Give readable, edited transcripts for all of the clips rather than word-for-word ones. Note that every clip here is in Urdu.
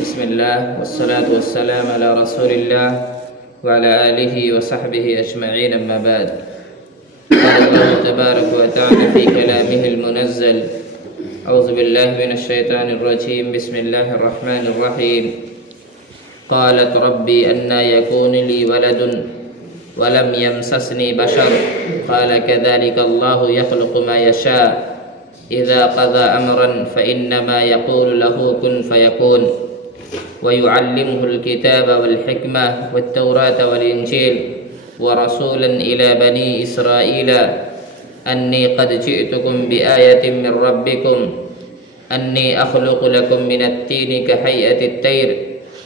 بسم الله والصلاة والسلام على رسول الله وعلى آله وصحبه أجمعين، أما بعد. قال الله تبارك وتعالى في كلامه المنزل: أعوذ بالله من الشيطان الرجيم، بسم الله الرحمن الرحيم. قالت ربي أنى يكون لي ولد ولم يمسسني بشر قال كذلك الله يخلق ما يشاء إذا قضى أمرا فإنما يقول له كن فيكون. ويعلمه الكتاب والحكمة والتوراة والإنجيل ورسولا إلى بني إسرائيل أني قد جئتكم بآية من ربكم أني أخلق لكم من الطين كهيئة الطير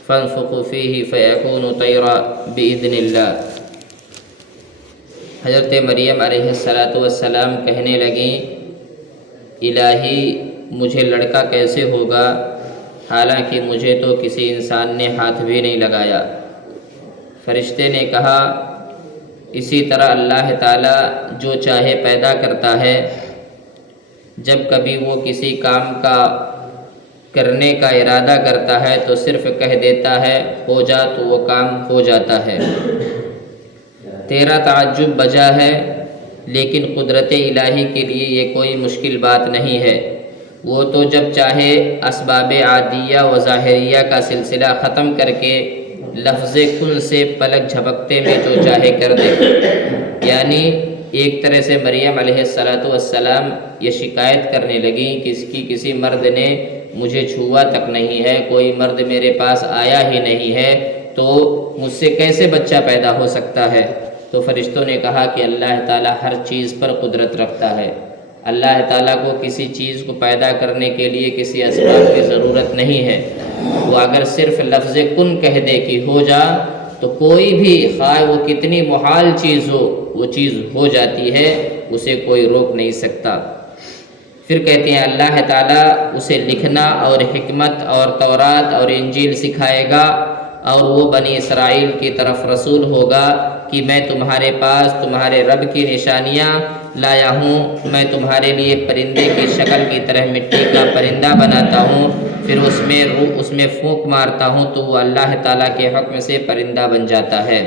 فانفخ فيه فيكون طيرا بإذن الله. حضرت مریم علیہ السلام کہنے لگیں: الہی مجھے لڑکا کیسے ہوگا، حالانکہ مجھے تو کسی انسان نے ہاتھ بھی نہیں لگایا۔ فرشتے نے کہا: اسی طرح اللہ تعالیٰ جو چاہے پیدا کرتا ہے، جب کبھی وہ کسی کام کا کرنے کا ارادہ کرتا ہے تو صرف کہہ دیتا ہے ہو جا، تو وہ کام ہو جاتا ہے۔ تیرا تعجب بجا ہے، لیکن قدرت الہی کے لیے یہ کوئی مشکل بات نہیں ہے۔ وہ تو جب چاہے اسباب عادیہ و ظاہریہ کا سلسلہ ختم کر کے لفظ کن سے پلک جھپکتے میں جو چاہے کر دے۔ یعنی ایک طرح سے مریم علیہ السلام یہ شکایت کرنے لگیں کہ کسی مرد نے مجھے چھوا تک نہیں ہے، کوئی مرد میرے پاس آیا ہی نہیں ہے، تو مجھ سے کیسے بچہ پیدا ہو سکتا ہے؟ تو فرشتوں نے کہا کہ اللہ تعالیٰ ہر چیز پر قدرت رکھتا ہے۔ اللہ تعالیٰ کو کسی چیز کو پیدا کرنے کے لیے کسی اسباب کی ضرورت نہیں ہے۔ وہ اگر صرف لفظ کن کہہ دے کہ ہو جا، تو کوئی بھی خواہ وہ کتنی محال چیز ہو، وہ چیز ہو جاتی ہے، اسے کوئی روک نہیں سکتا۔ پھر کہتے ہیں اللہ تعالیٰ اسے لکھنا اور حکمت اور تورات اور انجیل سکھائے گا، اور وہ بنی اسرائیل کی طرف رسول ہوگا کہ میں تمہارے پاس تمہارے رب کی نشانیاں لایا ہوں۔ میں تمہارے لیے پرندے کی شکل کی طرح مٹی کا پرندہ بناتا ہوں، پھر اس میں پھونک مارتا ہوں تو وہ اللہ تعالیٰ کے حکم سے پرندہ بن جاتا ہے۔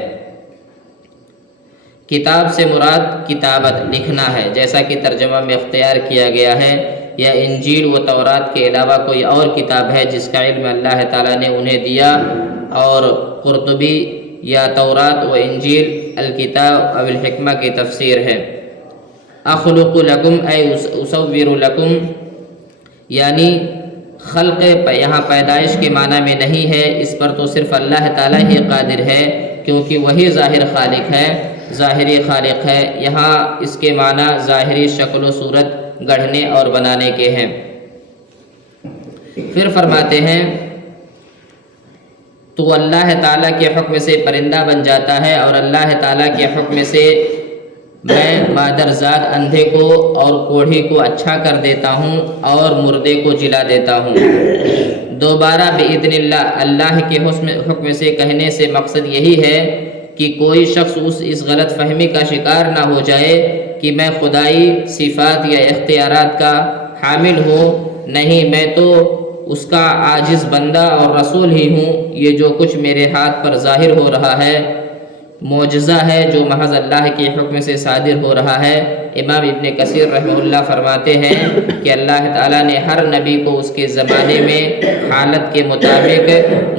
کتاب سے مراد کتابت لکھنا ہے، جیسا کہ ترجمہ میں اختیار کیا گیا ہے، یا انجیل و تورات کے علاوہ کوئی اور کتاب ہے جس کا علم اللہ تعالیٰ نے انہیں دیا۔ اور قرطبی یا تورات و انجیل الکتاب او الحکمہ کی تفسیر ہے۔ اخلق لکم اے اصور لکم، یعنی خلق یہاں پیدائش کے معنی میں نہیں ہے، اس پر تو صرف اللہ تعالیٰ ہی قادر ہے، کیونکہ وہی ظاہر خالق ہے، ظاہری خالق ہے۔ یہاں اس کے معنی ظاہری شکل و صورت گڑھنے اور بنانے کے ہیں۔ پھر فرماتے ہیں تو اللہ تعالیٰ کے حکم سے پرندہ بن جاتا ہے، اور اللہ تعالیٰ کے حکم سے میں مادرزاد اندھے کو اور کوڑھی کو اچھا کر دیتا ہوں اور مردے کو جلا دیتا ہوں۔ دوبارہ بإذن اللہ، اللہ کے حکم سے کہنے سے مقصد یہی ہے کہ کوئی شخص اس غلط فہمی کا شکار نہ ہو جائے کہ میں خدائی صفات یا اختیارات کا حامل ہوں۔ نہیں، میں تو اس کا عاجز بندہ اور رسول ہی ہوں۔ یہ جو کچھ میرے ہاتھ پر ظاہر ہو رہا ہے معجزہ ہے جو محض اللہ کے حکم سے صادر ہو رہا ہے۔ امام ابن کثیر رحمہ اللہ فرماتے ہیں کہ اللہ تعالیٰ نے ہر نبی کو اس کے زمانے میں حالت کے مطابق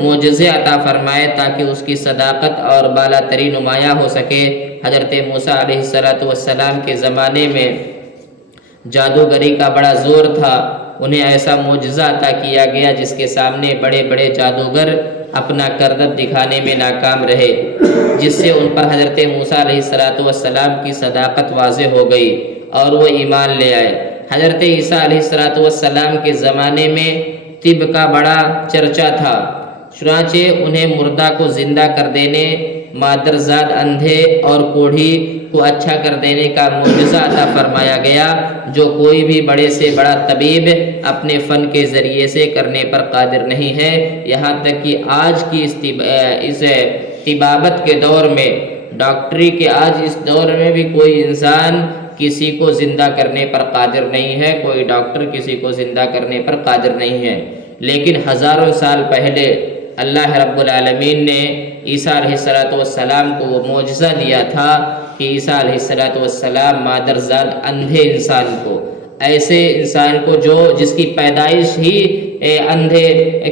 معجزے عطا فرمائے تاکہ اس کی صداقت اور بالا تری نمایاں ہو سکے۔ حضرت موسیٰ علیہ السلام کے زمانے میں جادوگری کا بڑا زور تھا، انہیں ایسا معجزہ عطا کیا گیا جس کے سامنے بڑے بڑے جادوگر اپنا کردب دکھانے میں ناکام رہے، جس سے ان پر حضرت موسیٰ علیہ السلام کی صداقت واضح ہو گئی اور وہ ایمان لے آئے۔ حضرت عیسیٰ علیہ السلام کے زمانے میں طب کا بڑا چرچا تھا، چنانچہ انہیں مردہ کو زندہ کر دینے، مادرزاد اندھے اور کوڑھی کو اچھا کر دینے کا معجزہ عطا فرمایا گیا، جو کوئی بھی بڑے سے بڑا طبیب اپنے فن کے ذریعے سے کرنے پر قادر نہیں ہے۔ یہاں تک کہ آج کی اس طبابت کے دور میں، ڈاکٹری کے آج اس دور میں بھی کوئی انسان کسی کو زندہ کرنے پر قادر نہیں ہے، کوئی ڈاکٹر کسی کو زندہ کرنے پر قادر نہیں ہے۔ لیکن ہزاروں سال پہلے اللہ رب العالمین نے عیسیٰ علیہ السلام کو وہ معجزہ دیا تھا کہ عیسیٰ علیہ السلام مادرزاد اندھے انسان کو، ایسے انسان کو جس کی پیدائش ہی اندھے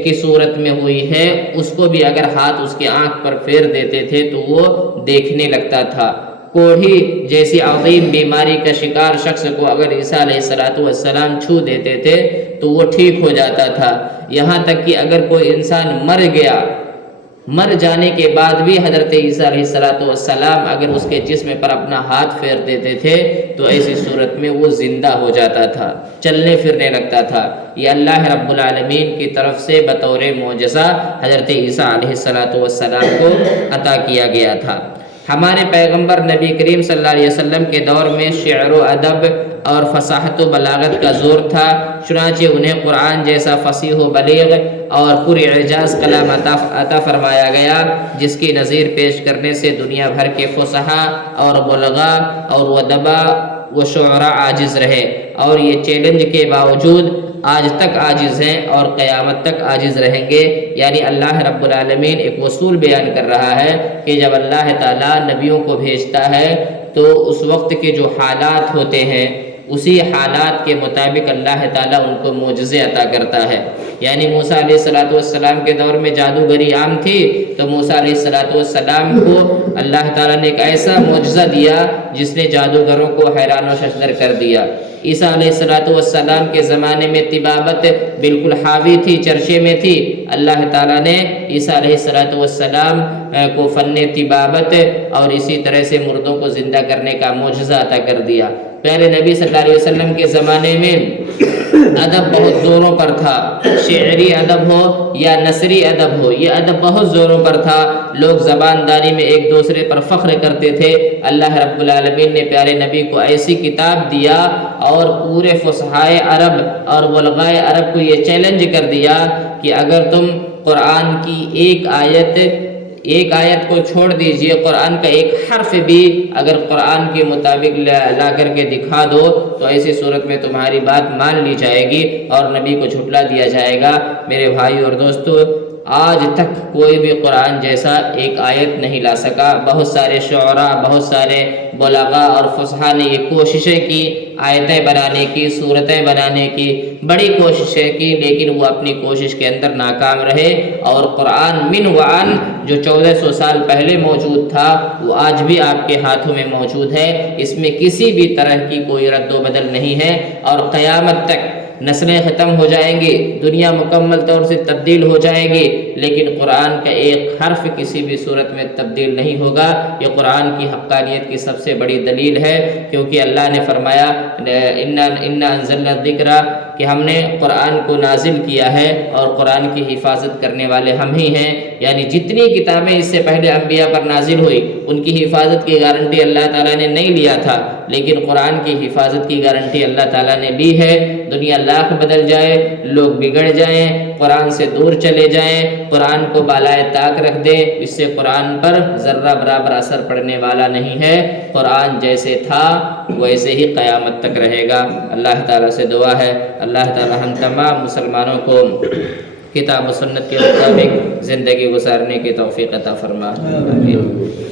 کی صورت میں ہوئی ہے، اس کو بھی اگر ہاتھ اس کی آنکھ پر پھیر دیتے تھے تو وہ دیکھنے لگتا تھا۔ کوڑھی جیسی عظیم بیماری کا شکار شخص کو اگر عیسیٰ علیہ السلام چھو دیتے تھے تو وہ ٹھیک ہو جاتا تھا۔ یہاں تک کہ اگر کوئی انسان مر جانے کے بعد بھی حضرت عیسیٰ علیہ السلام اگر اس کے جسم پر اپنا ہاتھ پھیر دیتے تھے تو ایسی صورت میں وہ زندہ ہو جاتا تھا، چلنے پھرنے لگتا تھا۔ یہ اللہ رب العالمین کی طرف سے بطور معجزہ حضرت عیسیٰ علیہ السلام کو عطا کیا گیا تھا۔ ہمارے پیغمبر نبی کریم صلی اللہ علیہ وسلم کے دور میں شعر و ادب اور فصاحت و بلاغت کا زور تھا، چنانچہ انہیں قرآن جیسا فصیح و بلیغ اور پر اعجاز کلام عطا فرمایا گیا، جس کی نظیر پیش کرنے سے دنیا بھر کے فصحاء اور بلغاء اور ادبا و شعراء عاجز رہے، اور یہ چیلنج کے باوجود آج تک عاجز ہیں اور قیامت تک عاجز رہیں گے۔ یعنی اللہ رب العالمین ایک اصول بیان کر رہا ہے کہ جب اللہ تعالیٰ نبیوں کو بھیجتا ہے تو اس وقت کے جو حالات ہوتے ہیں اسی حالات کے مطابق اللہ تعالیٰ ان کو معجزے عطا کرتا ہے۔ یعنی موسیٰ علیہ السلام کے دور میں جادوگری عام تھی تو موسیٰ علیہ السلام کو اللہ تعالیٰ نے ایک ایسا معجزہ دیا جس نے جادوگروں کو حیران و ششدر کر دیا۔ عیسیٰ علیہ السلام کے زمانے میں طبابت بالکل حاوی تھی، چرچے میں تھی۔ اللہ تعالیٰ نے عیسیٰ علیہ السلام کو فن طبابت اور اسی طرح سے مردوں کو زندہ کرنے کا معجزہ عطا کر دیا۔ پیارے نبی صلی اللہ علیہ وسلم کے زمانے میں ادب بہت زوروں پر تھا، شعری ادب ہو یا نثری ادب ہو، یہ ادب بہت زوروں پر تھا۔ لوگ زبان داری میں ایک دوسرے پر فخر کرتے تھے۔ اللہ رب العالمین نے پیارے نبی کو ایسی کتاب دیا اور پورے فصحائے عرب اور بلغائے عرب کو یہ چیلنج کر دیا کہ اگر تم قرآن کی ایک آیت کو چھوڑ دیجئے، قرآن کا ایک حرف بھی اگر قرآن کے مطابق لا کر کے دکھا دو تو ایسی صورت میں تمہاری بات مان لی جائے گی اور نبی کو جھٹلا دیا جائے گا۔ میرے بھائی اور دوستو، آج تک کوئی بھی قرآن جیسا ایک آیت نہیں لا سکا۔ بہت سارے شعراء، بہت سارے بلغاء اور فصحاء نے یہ کوششیں کی، آیتیں بنانے کی، صورتیں بنانے کی بڑی کوششیں کی، لیکن وہ اپنی کوشش کے اندر ناکام رہے، اور قرآن من وعن جو 1400 سال پہلے موجود تھا وہ آج بھی آپ کے ہاتھوں میں موجود ہے۔ اس میں کسی بھی طرح کی کوئی رد و بدل نہیں ہے، اور قیامت تک نسلیں ختم ہو جائیں گی، دنیا مکمل طور سے تبدیل ہو جائے گی، لیکن قرآن کا ایک حرف کسی بھی صورت میں تبدیل نہیں ہوگا۔ یہ قرآن کی حقانیت کی سب سے بڑی دلیل ہے، کیونکہ اللہ نے فرمایا انا انزلنا الذکر کہ ہم نے قرآن کو نازل کیا ہے اور قرآن کی حفاظت کرنے والے ہم ہی ہیں۔ یعنی جتنی کتابیں اس سے پہلے انبیاء پر نازل ہوئی ان کی حفاظت کی گارنٹی اللہ تعالیٰ نے نہیں لیا تھا، لیکن قرآن کی حفاظت کی گارنٹی اللہ تعالیٰ نے لی ہے۔ دنیا لاکھ بدل جائے، لوگ بگڑ جائیں، قرآن سے دور چلے جائیں، قرآن کو بالائے طاق رکھ دیں، اس سے قرآن پر ذرہ برابر اثر پڑنے والا نہیں ہے۔ قرآن جیسے تھا ویسے ہی قیامت تک رہے گا۔ اللہ تعالیٰ سے دعا ہے اللہ تعالیٰ ہم تمام مسلمانوں کو کتاب و سنت کے مطابق زندگی گزارنے کی توفیق عطا فرما۔ آمین۔